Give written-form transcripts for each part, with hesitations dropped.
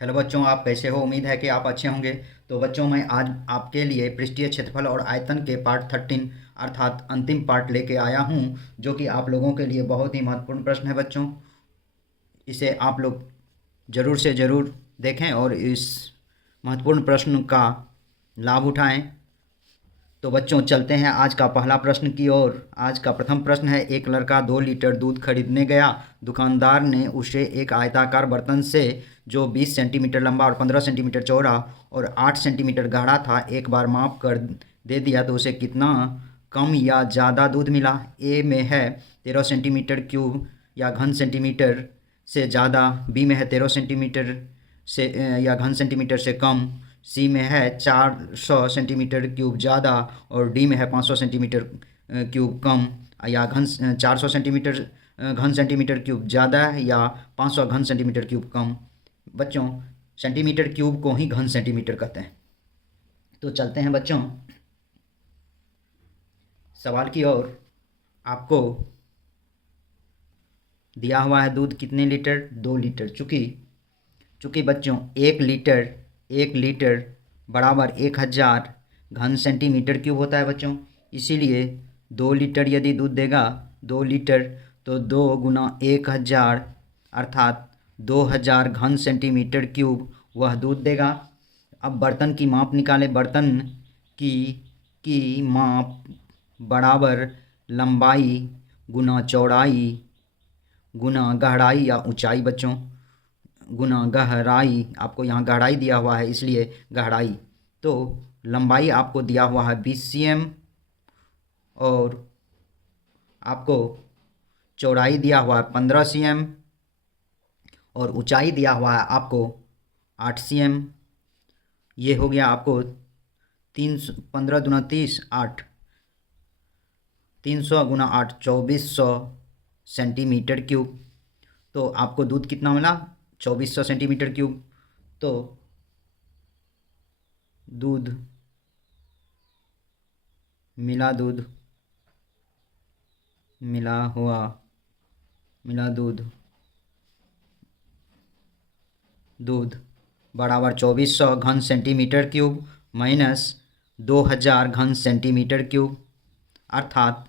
Hello बच्चों, आप कैसे हो? उम्मीद है कि आप अच्छे होंगे। तो बच्चों, मैं आज आपके लिए पृष्ठीय क्षेत्रफल और आयतन के पार्ट 13 अर्थात अंतिम पार्ट लेके आया हूं, जो कि आप लोगों के लिए बहुत ही महत्वपूर्ण प्रश्न है बच्चों। इसे आप लोग ज़रूर से ज़रूर देखें और इस महत्वपूर्ण प्रश्न का लाभ उठाएं। तो बच्चों, चलते हैं आज का पहला प्रश्न की ओर। आज का प्रथम प्रश्न है, एक लड़का 2 लीटर दूध खरीदने गया। दुकानदार ने उसे एक आयताकार बर्तन से, जो 20 सेंटीमीटर लंबा और 15 सेंटीमीटर चौड़ा और 8 सेंटीमीटर गाढ़ा था, एक बार माप कर दे दिया। तो उसे कितना कम या ज़्यादा दूध मिला? ए में है 13 सेंटीमीटर क्यूब या घन सेंटीमीटर से ज़्यादा, बी में है 13 सेंटीमीटर से या घन सेंटीमीटर से कम, सी में है 400 सेंटीमीटर क्यूब ज़्यादा और डी में है 500 सेंटीमीटर क्यूब कम या 400 सेंटीमीटर घन सेंटीमीटर क्यूब ज़्यादा या 500 घन सेंटीमीटर क्यूब कम। बच्चों, सेंटीमीटर क्यूब को ही घन सेंटीमीटर कहते हैं। तो चलते हैं बच्चों सवाल की ओर। आपको दिया हुआ है दूध कितने लीटर? 2 लीटर। चूँकि बच्चों 1 लीटर बराबर 1000 घन सेंटीमीटर क्यूब होता है बच्चों, इसीलिए 2 लीटर यदि दूध देगा, 2 लीटर, तो 2 गुना 1000 अर्थात 2000 घन सेंटीमीटर क्यूब वह दूध देगा। अब बर्तन की माप निकाले। बर्तन की माप बराबर लंबाई गुना चौड़ाई गुना गहराई या ऊंचाई बच्चों, गुना गहराई। आपको यहाँ गहराई दिया हुआ है इसलिए गहराई। तो लंबाई आपको दिया हुआ है 20 cm और आपको चौड़ाई दिया हुआ है 15 cm और ऊंचाई दिया हुआ है आपको 8 cm। ये हो गया आपको 15 दूना 30, 8, 300 गुना 8, 2400 सेंटीमीटर क्यूब। तो आपको दूध कितना मिला? 2400 सेंटीमीटर क्यूब। तो दूध मिला दूध बराबर 2400 घन सेंटीमीटर क्यूब माइनस 2000 घन सेंटीमीटर क्यूब अर्थात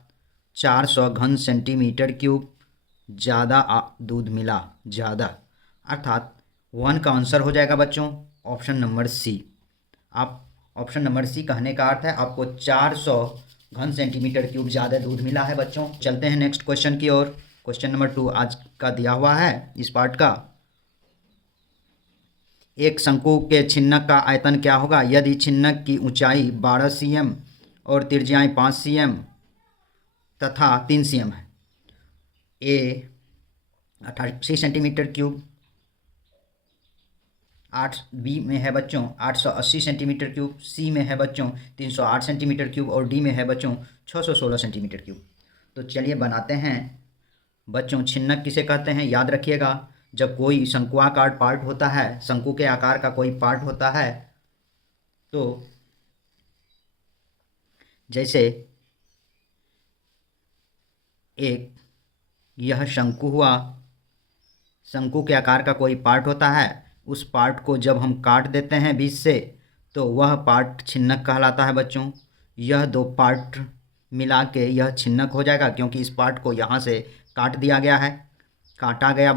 400 घन सेंटीमीटर क्यूब ज़्यादा दूध मिला, ज़्यादा, अर्थात 1 का आंसर हो जाएगा बच्चों ऑप्शन नंबर सी। आप ऑप्शन नंबर सी कहने का अर्थ है आपको 400 घन सेंटीमीटर क्यूब ज़्यादा दूध मिला है बच्चों। चलते हैं नेक्स्ट क्वेश्चन की ओर। क्वेश्चन नंबर 2 आज का दिया हुआ है इस पार्ट का। एक शंकु के छिन्नक का आयतन क्या होगा यदि छिन्नक की ऊंचाई 12 cm और त्रिज्याएं 5 cm तथा 3 cm है? ए 88 सेंटीमीटर क्यूब, 8, बी में है बच्चों 880 सेंटीमीटर क्यूब, सी में है बच्चों 308 सेंटीमीटर क्यूब और डी में है बच्चों 616 सेंटीमीटर क्यूब। तो चलिए बनाते हैं बच्चों। छिन्नक किसे कहते हैं? याद रखिएगा, जब कोई शंकुआकार पार्ट होता है, शंकु के आकार का कोई पार्ट होता है, तो जैसे एक यह शंकु हुआ, शंकु के आकार का कोई पार्ट होता है, उस पार्ट को जब हम काट देते हैं बीच से, तो वह पार्ट छिन्नक कहलाता है बच्चों। यह दो पार्ट मिला के यह छिन्नक हो जाएगा, क्योंकि इस पार्ट को यहाँ से काट दिया गया है, काटा गया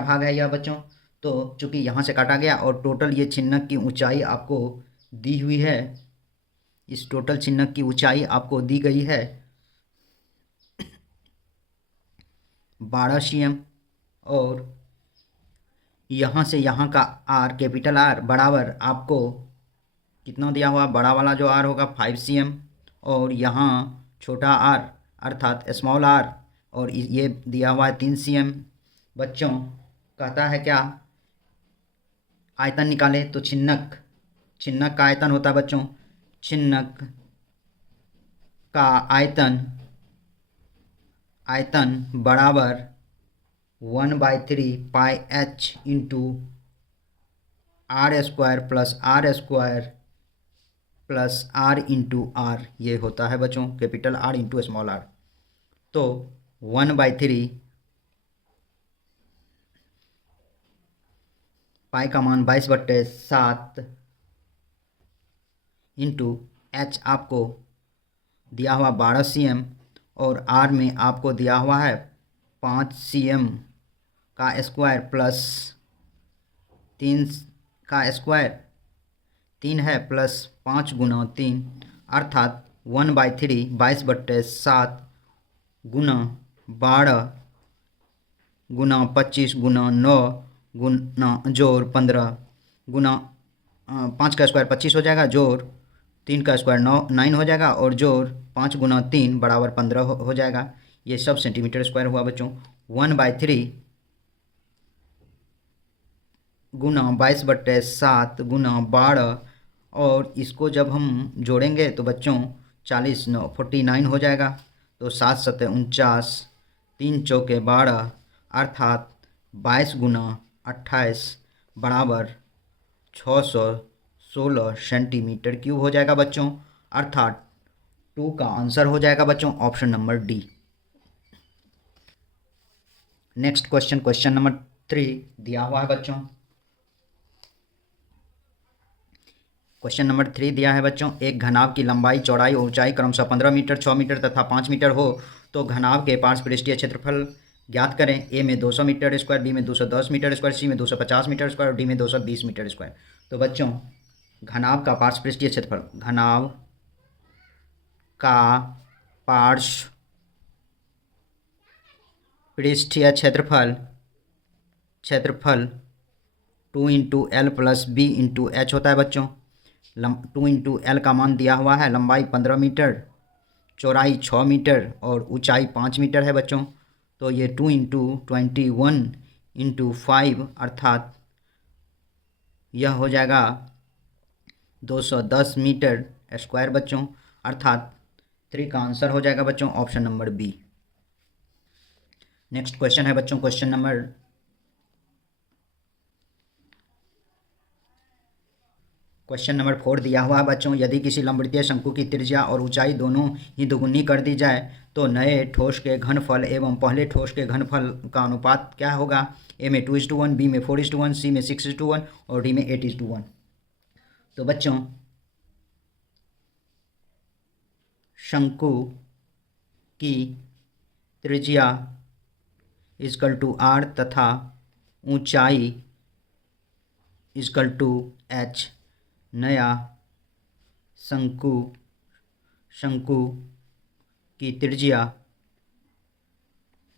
भाग है यह बच्चों। तो चूंकि यहाँ से काटा गया और टोटल ये छिन्नक की ऊंचाई आपको दी हुई है, इस टोटल छिन्नक की ऊंचाई आपको दी गई है 12 cm और यहाँ से यहाँ का आर, कैपिटल आर बराबर आपको कितना दिया हुआ? बड़ा वाला जो आर होगा 5 cm और यहाँ छोटा आर अर्थात स्मॉल आर और ये दिया हुआ है 3 cm। बच्चों कहता है क्या? आयतन निकाले। तो छिन्नक का आयतन होता है बच्चों, छिन्नक का आयतन बराबर 1/3 pi h into r² plus r into R, ये होता है बच्चों capital R into small R. तो 1/3 पाई का मान 22/7 इंटू एच आपको दिया हुआ 12 cm और आर में आपको दिया हुआ है 5 cm का स्क्वायर प्लस 3 का स्क्वायर 3 है प्लस 5 गुना 3 अर्थात 1/3 22/7 गुना 12 गुना 25 गुना 9 गुना जोड़ 15 गुना 5 का स्क्वायर 25 हो जाएगा, जोड़ 3 का स्क्वायर 9 हो जाएगा और जोड़ 5 गुना 3 बराबर 15 हो जाएगा। ये सब सेंटीमीटर स्क्वायर हुआ बच्चों। 1/3 गुना 22/7 गुना 12 और इसको जब हम जोड़ेंगे तो बच्चों 40 9 49 हो जाएगा। तो 7 7 49, 3 चौके 12 अर्थात 22 गुना 28 बराबर 616 सेंटीमीटर क्यूब हो जाएगा बच्चों। अर्थात 2 का आंसर हो जाएगा बच्चों option number D. Next question number 3 दिया हुआ है बच्चों। क्वेश्चन नंबर 3 दिया है बच्चों, एक घनाभ की लंबाई चौड़ाई और ऊंचाई क्रमशः 15 मीटर 6 मीटर तथा 5 मीटर हो तो घनाभ के पार्श्व पृष्ठीय क्षेत्रफल ज्ञात करें। ए में 200 मीटर स्क्वायर, बी में 210 मीटर स्क्वायर, सी में 250 मीटर स्क्वायर और डी में 220 मीटर स्क्वायर। तो बच्चों घनाभ का पार्श्व पृष्ठीय क्षेत्रफल, घनाभ का पार्श्व पृष्ठीय क्षेत्रफल 2 into L plus B into H होता है बच्चों। 2 इंटू एल का मान दिया हुआ है, लंबाई 15 मीटर, चौड़ाई 6 मीटर और ऊंचाई 5 मीटर है बच्चों। तो ये 2 इंटू 21 इंटू 5 अर्थात यह हो जाएगा 210 मीटर स्क्वायर बच्चों। अर्थात 3 का आंसर हो जाएगा बच्चों option number B. Next question है बच्चों क्वेश्चन नंबर 4 दिया हुआ है बच्चों, यदि किसी लंबवृत्तीय शंकु की त्रिज्या और ऊंचाई दोनों ही दुगुनी कर दी जाए तो नए ठोस के घनफल एवं पहले ठोस के घनफल का अनुपात क्या होगा। ए में 2:1, बी में 4:1, सी में 6:1 और डी में 8:1। तो बच्चों शंकु की त्रिज्या इक्वल टू आर तथा ऊंचाई इक्वल टू एच, नया शंकु की त्रिज्या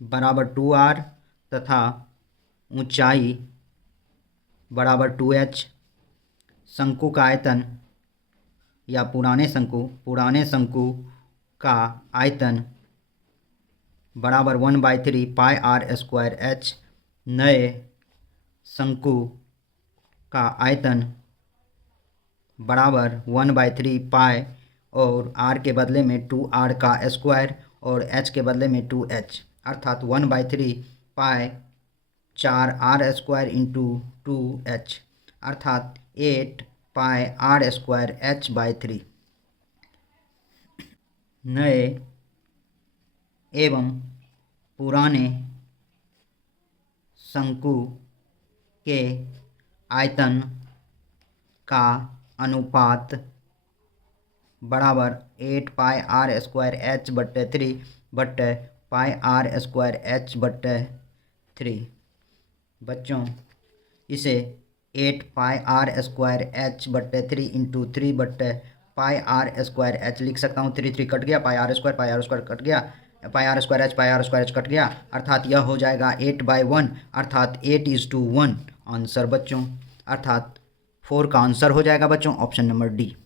बराबर 2r तथा ऊंचाई बराबर 2h, शंकु का आयतन या पुराने शंकु का आयतन बराबर 1/3 पाई आर स्क्वायर एच, नए शंकु का आयतन बराबर 1/3 पाई और r के बदले में 2r का स्क्वायर और h के बदले में 2h अर्थात 1/3 पाई 4r स्क्वायर इंटू 2h अर्थात 8 पाई r स्क्वायर h/3। नए एवं पुराने शंकु के आयतन का अनुपात बराबर 8 पाई आर स्क्वायर h/3 बटे पाई आर स्क्वायर h/3। बच्चों इसे 8 पाई आर स्क्वायर h/3 इंटू 3 बटे पाई आर स्क्वायर h लिख सकता हूँ। 3 3 कट गया, पाई आर स्क्वायर कट गया, पाई आर स्क्वायर h कट गया अर्थात यह हो जाएगा 8/1 अर्थात 8:1 आंसर बच्चों। अर्थात 4 का आंसर हो जाएगा बच्चों option number D.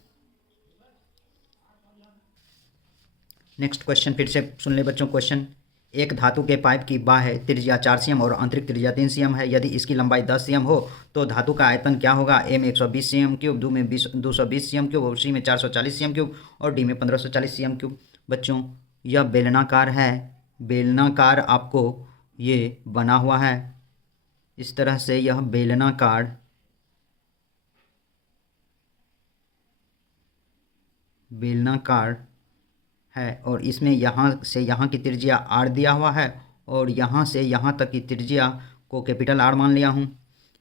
Next question फिर से सुन ले बच्चों। क्वेश्चन, एक धातु के पाइप की बाह्य त्रिज्या 4 cm और आंतरिक त्रिज्या 3 cm है। यदि इसकी लंबाई 10 cm हो तो धातु का आयतन क्या होगा। ए में 120 cm3, बी में 220 cm3 और सी में 440 cm3 और डी में 1540 cm3। बच्चों यह बेलनाकार है, बेलनाकार आपको ये बना हुआ है इस तरह से, यह बेलनाकार है और इसमें यहाँ से यहाँ की त्रिज्या r दिया हुआ है और यहाँ से यहाँ तक की त्रिज्या को कैपिटल R मान लिया हूँ।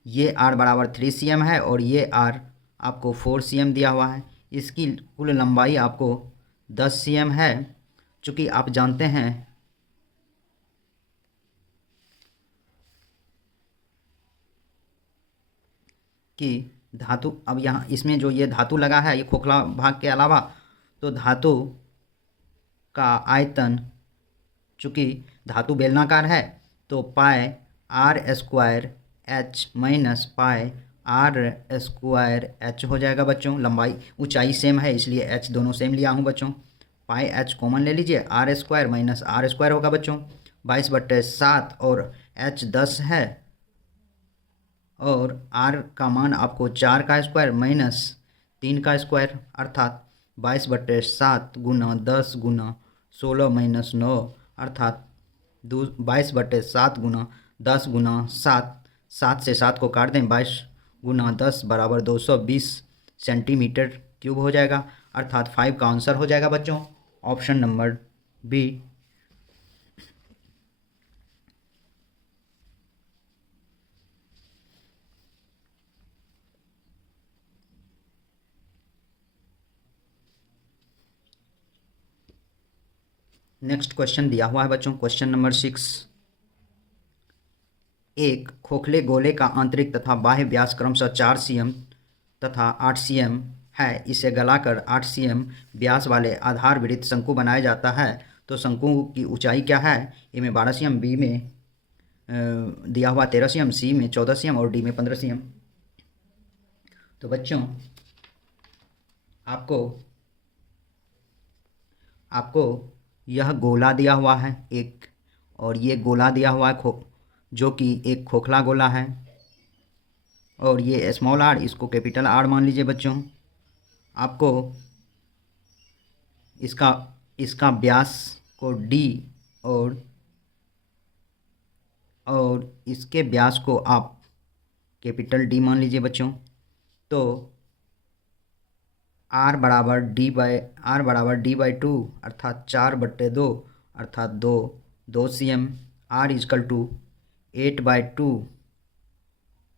ये आर बराबर 3 cm है और ये आर आपको 4 cm दिया हुआ है। इसकी कुल लंबाई आपको 10 cm है। चूँकि आप जानते हैं कि धातु, अब यहाँ इसमें जो ये धातु लगा है, ये खोखला भाग के अलावा, तो धातु का आयतन, चूँकि धातु बेलनाकार है, तो pi r square h minus pi r square h हो जाएगा बच्चों। लंबाई ऊंचाई सेम है इसलिए एच दोनों सेम लिया हूँ बच्चों। पाई एच कॉमन ले लीजिए, R square minus R square होगा बच्चों 22/7 और एच 10 है और आर का मान आपको 4 का स्क्वायर माइनस 3 का स्क्वायर अर्थात 22/7 गुना 10 गुना 16 माइनस 9 अर्थात 22/7 गुना 10 गुना 7, 7 से 7 को काट दें, 22 गुना 10 बराबर 220 सेंटीमीटर क्यूब हो जाएगा अर्थात 5 का आंसर हो जाएगा बच्चों option number B. Next question दिया हुआ है बच्चों, क्वेश्चन नंबर 6। एक खोखले गोले का आंतरिक तथा बाह्य व्यास क्रमशः 4 cm तथा 8 cm है। इसे गलाकर 8 cm व्यास वाले आधार वृत्त शंकु बनाया जाता है। तो शंकु की ऊंचाई क्या है? ए में 12 cm, बी में दिया हुआ 13 cm, सी में 14 cm और डी में 15 cm। तो बच्चों आपको यह गोला दिया हुआ है एक, और ये गोला दिया हुआ है जो कि एक खोखला गोला है, और ये स्मॉल आर, इसको कैपिटल आर मान लीजिए बच्चों। आपको इसका व्यास को डी और इसके व्यास को आप कैपिटल डी मान लीजिए बच्चों। तो आर बराबर डी बाई 2 अर्थात 4/2 अर्थात 2 cm। आर इजकल टू 8/2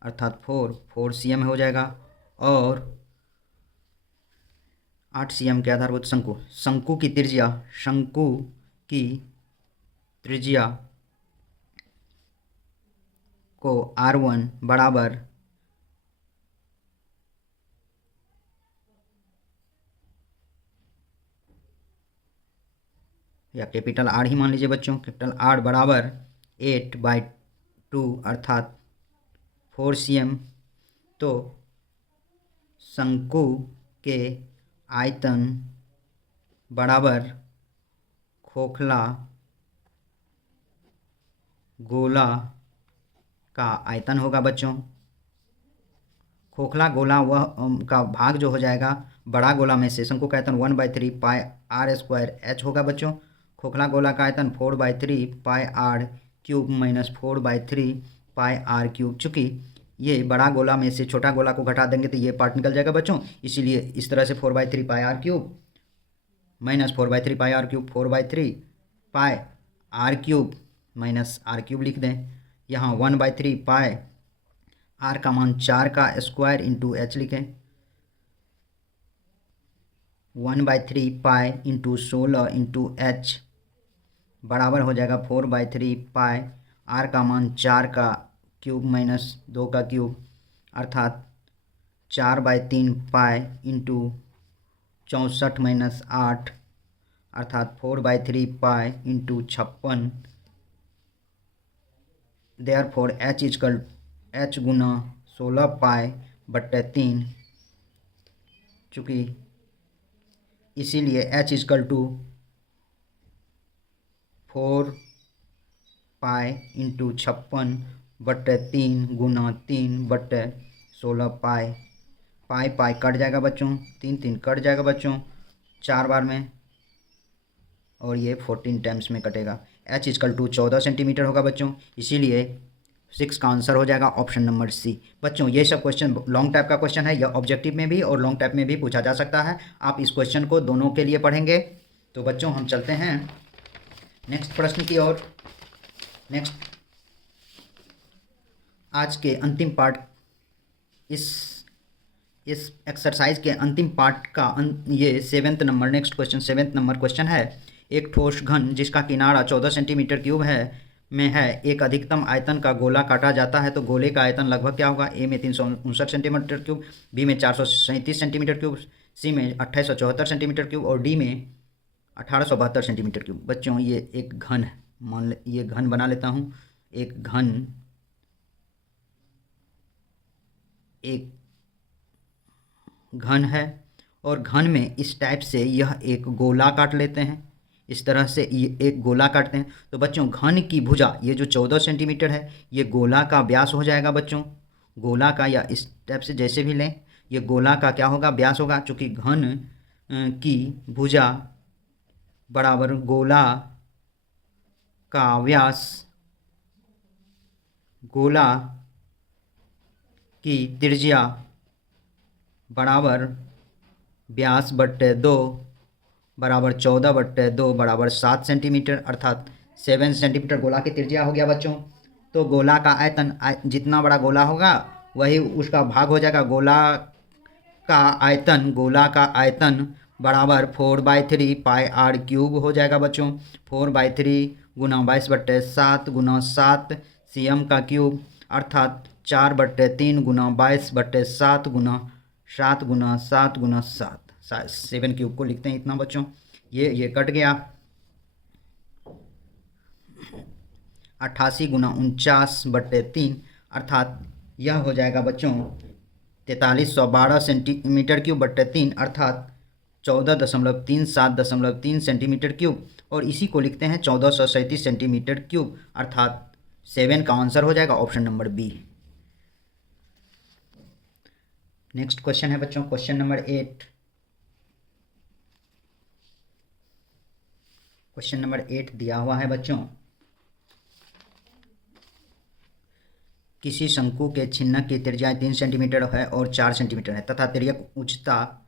अर्थात 4 cm हो जाएगा। और 8 cm के आधारभूत शंकु की त्रिज्या को R1 बराबर या कैपिटल आर ही मान लीजिए बच्चों, कैपिटल आर बराबर 8/2 अर्थात 4 cm। तो शंकु के आयतन बराबर खोखला गोला का आयतन होगा बच्चों। खोखला गोला वह का भाग जो हो जाएगा बड़ा गोला में से, शंकु का आयतन 1/3 पाई आर स्क्वायर एच होगा बच्चों। खोखला गोला का आयतन 4/3 pi r cube minus 4/3 pi r cube. चूँकि ये बड़ा गोला में से छोटा गोला को घटा देंगे तो ये पार्ट निकल जाएगा बच्चों, इसीलिए इस तरह से 4/3 pi r cube minus 4/3 pi r cube 4/3 pi r cube minus r cube लिख दें। यहाँ 1/3 पाई आर का मान 4 का स्क्वायर इंटू एच लिखें। 1/3 पाई इंटू 16 इंटू एच बराबर हो जाएगा 4/3 पाई आर का मान 4 का क्यूब माइनस 2 का क्यूब अर्थात 4/3 पाई इंटू 64 माइनस 8 अर्थात 4/3 पाई इंटू 56। देयरफॉर एच गुना 16 पाई बट्टे 3, चूँकि इसीलिए H is equal to 4 pi into 56/3 गुना 3/16 पाई। पाई कट जाएगा बच्चों, 3 कट जाएगा बच्चों 4 बार में, और ये 14 टाइम्स में कटेगा। एच इजकल टू 14 सेंटीमीटर होगा बच्चों, इसीलिए 6 का आंसर हो जाएगा ऑप्शन नंबर सी। बच्चों ये सब क्वेश्चन लॉन्ग टाइप का क्वेश्चन है, यह ऑब्जेक्टिव में भी और लॉन्ग टाइप में भी पूछा जा सकता है। आप इस क्वेश्चन को दोनों के लिए पढ़ेंगे। तो बच्चों हम चलते हैं नेक्स्ट प्रश्न की ओर। नेक्स्ट आज के अंतिम पार्ट इस इस एक्सरसाइज के अंतिम पार्ट का ये 7th number, next question 7th number question है। एक ठोस घन जिसका किनारा 14 सेंटीमीटर क्यूब है में है, एक अधिकतम आयतन का गोला काटा जाता है तो गोले का आयतन लगभग क्या होगा? ए में 359 सेंटीमीटर क्यूब, बी में 437 सेंटीमीटर क्यूब, सी में 2874 सेंटीमीटर क्यूब और डी में 1872 सेंटीमीटर क्यूब। बच्चों ये एक घन है, मान ले ये घन बना लेता हूँ। एक घन है और घन में इस टाइप से यह एक गोला काट लेते हैं, इस तरह से ये एक गोला काटते हैं। तो बच्चों घन की भुजा ये जो 14 सेंटीमीटर है ये गोला का व्यास हो जाएगा बच्चों, गोला का, या इस टाइप से जैसे भी लें ये गोला का क्या होगा? व्यास होगा, चूँकि घन की भुजा बराबर गोला का व्यास, गोला की त्रिज्या बराबर व्यास बट्टे 2 बराबर 14/2 बराबर 7 सेंटीमीटर, अर्थात 7 सेंटीमीटर गोला की त्रिज्या हो गया बच्चों। तो गोला का आयतन, जितना बड़ा गोला होगा वही उसका भाग हो जाएगा। गोला का आयतन बराबर 4/3 पाई आर क्यूब हो जाएगा बच्चों। 4/3 गुना 22/7 गुना 7 cm का क्यूब, अर्थात 4/3 गुना 22/7 गुना 7 गुना 7 गुना 7, 7 क्यूब को लिखते हैं इतना बच्चों। ये कट गया। 88 गुना 49/3, अर्थात यह हो जाएगा बच्चों 4312 सेंटीमीटर क्यूब बट्टे 3, अर्थात 14.373 सेंटीमीटर क्यूब। और इसी को लिखते हैं 1437 सेंटीमीटर क्यूब, अर्थात 7 का आंसर हो जाएगा option number B. Next question है बच्चों क्वेश्चन नंबर 8। क्वेश्चन नंबर 8 दिया हुआ है बच्चों, किसी शंकु के छिन्नक की त्रिज्या 3 सेंटीमीटर है और 4 सेंटीमीटर है तथा तिर्यक उच्चता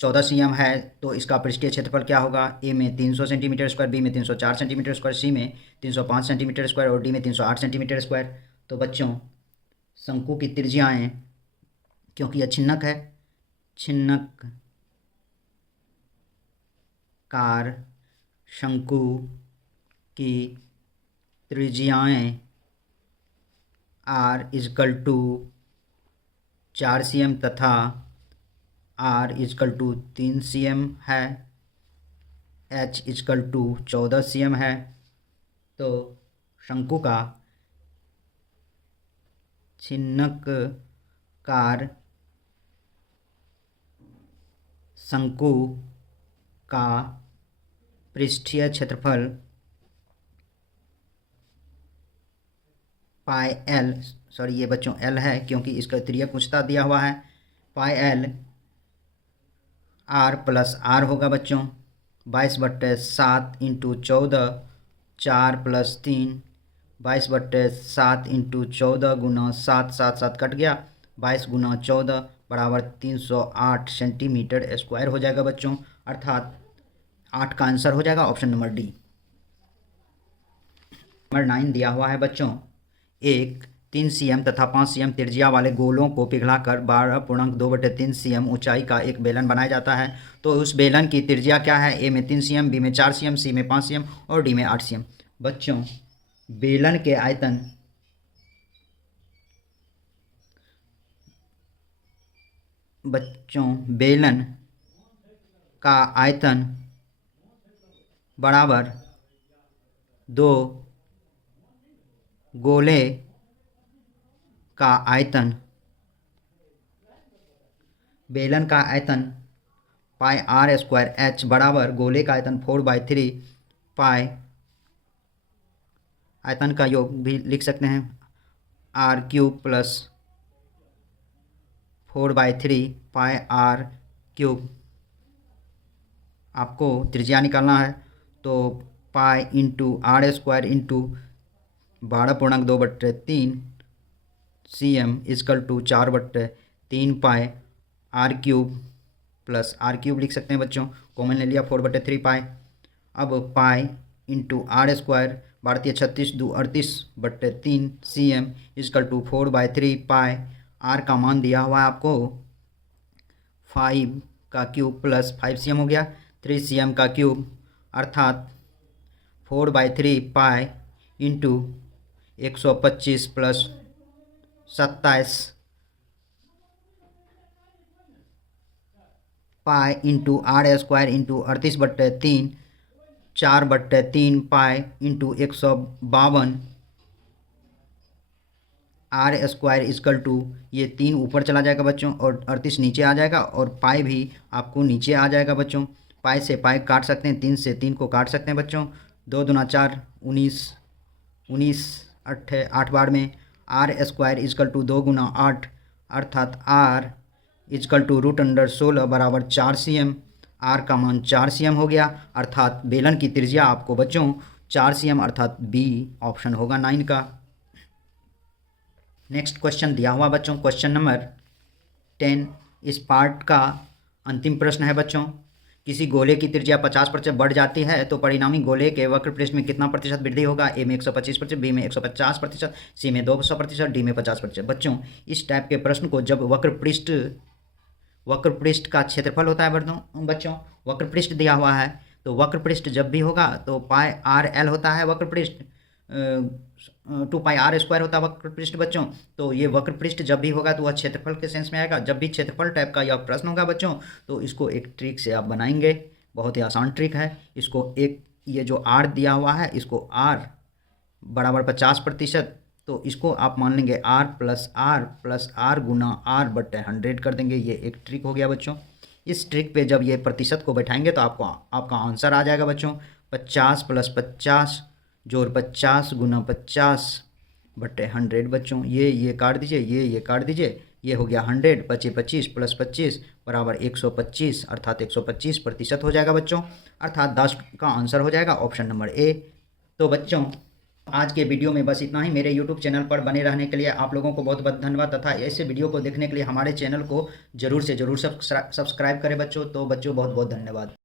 14 cm है, तो इसका पृष्ठीय क्षेत्रफल क्या होगा? ए में 300 सेंटीमीटर स्क्वायर, बी में 304 सेंटीमीटर स्क्वायर, सी में 305 सेंटीमीटर स्क्वायर और डी में 308 सेंटीमीटर स्क्वायर। तो बच्चों शंकु की त्रिज्याएँ, क्योंकि यह छिन्नक है, छिन्नक कार शंकु की त्रिज्याएँ R = 4 cm तथा R = 3 cm है, H = 14 cm है। तो शंकु का छिन्नककार शंकु का पृष्ठीय क्षेत्रफल पाई एल, सॉरी ये बच्चों एल है क्योंकि इसका तिर्यक उच्चता दिया हुआ है, pi L R plus R होगा बच्चों। 22/7 × 14, 4 + 3, 22/7 × 14 गुना 7, 7 7 कट गया, 22 गुना 14 बराबर 308 सेंटीमीटर स्क्वायर हो जाएगा बच्चों, अर्थात 8 का आंसर हो जाएगा ऑप्शन नंबर डी। नंबर 9 दिया हुआ है बच्चों, एक 3 cm तथा 5 cm त्रिज्या वाले गोलों को पिघलाकर 12.2/3 cm ऊंचाई का एक बेलन बनाया जाता है, तो उस बेलन की त्रिज्या क्या है? ए में 3 cm, बी में 4 cm, सी में 5 cm और डी में 8 cm। बच्चों बेलन के आयतन, बेलन का आयतन बराबर 2 गोले का आयतन, बेलन का आयतन पाई r² h बराबर गोले का आयतन 4/3 पाई, आयतन का योग भी लिख सकते हैं r³ + 4/3 पाई r³। आपको त्रिज्या निकालना है तो पाई × r² × 12.2/3 cm = 4/3 पाई r³ + r³ लिख सकते हैं बच्चों, कॉमन ले लिया 4/3 पाई। अब पाई × r², भारतीय 36 × 2 = 38/3 cm = 4/3 पाई आर का मान दिया हुआ है आपको 5 का क्यूब प्लस 5cm हो गया, 3cm का क्यूब अर्थात 4/3 pi into 125 plus 27 pi into r² into 38/3 4/3 pi into 152 r² is equal to ये 3 ऊपर चला जाएगा बच्चों और 38 नीचे आ जाएगा और पाई भी आपको नीचे आ जाएगा बच्चों। पाई से पाई काट सकते हैं, 3 से 3 को काट सकते हैं बच्चों। 2 दूना 4 19 8 बार में r² इजकल टू 2 गुना 8 अर्थात r इजकल टू √16 बराबर 4cm। r का मान 4cm हो गया अर्थात बेलन की त्रिज्या आपको बच्चों 4cm अर्थात बी ऑप्शन होगा 9 का। नेक्स्ट क्वेश्चन दिया हुआ बच्चों, क्वेश्चन नंबर 10 इस पार्ट का अंतिम प्रश्न है बच्चों। किसी गोले की त्रिज्या 50% बढ़ जाती है तो परिणामी गोले के वक्र पृष्ठ में कितना प्रतिशत वृद्धि होगा? ए में 125%, बी में 150%, सी में 200%, डी में 50%। बच्चों इस टाइप के प्रश्न को जब वक्र पृष्ठ का क्षेत्रफल होता है बच्चों, वक्र पृष्ठ दिया हुआ है तो वक्र पृष्ठ जब भी होगा तो पाई RL होता है वक्र पृष्ठ, 2πr² होता है वक्र पृष्ठ बच्चों। तो ये वक्र पृष्ठ जब भी होगा तो वह क्षेत्रफल के सेंस में आएगा। जब भी क्षेत्रफल टाइप का यह प्रश्न होगा बच्चों तो इसको एक ट्रिक से आप बनाएंगे, बहुत ही आसान ट्रिक है। इसको एक ये जो r दिया हुआ है इसको r बराबर 50%, तो इसको आप मान लेंगे r प्लस r गुना r/100 कर देंगे। ये एक ट्रिक हो गया बच्चों। इस ट्रिक पे जब ये प्रतिशत को बैठाएंगे तो आपका आंसर आ जाएगा बच्चों 50 + 50 जोड़ 50 गुना 50/100 बच्चों। ये काट दीजिए, ये काट दीजिए, ये हो गया 100, 25 + 25 बराबर 125 अर्थात 125% हो जाएगा बच्चों, अर्थात 10 का आंसर हो जाएगा ऑप्शन नंबर ए। तो बच्चों आज के वीडियो में बस इतना ही। मेरे यूट्यूब चैनल पर बने रहने के लिए आप लोगों को बहुत बहुत धन्यवाद तथा ऐसे वीडियो को देखने के लिए हमारे चैनल को ज़रूर से ज़रूर सब्सक्राइब करें बच्चों। तो बच्चों बहुत बहुत धन्यवाद।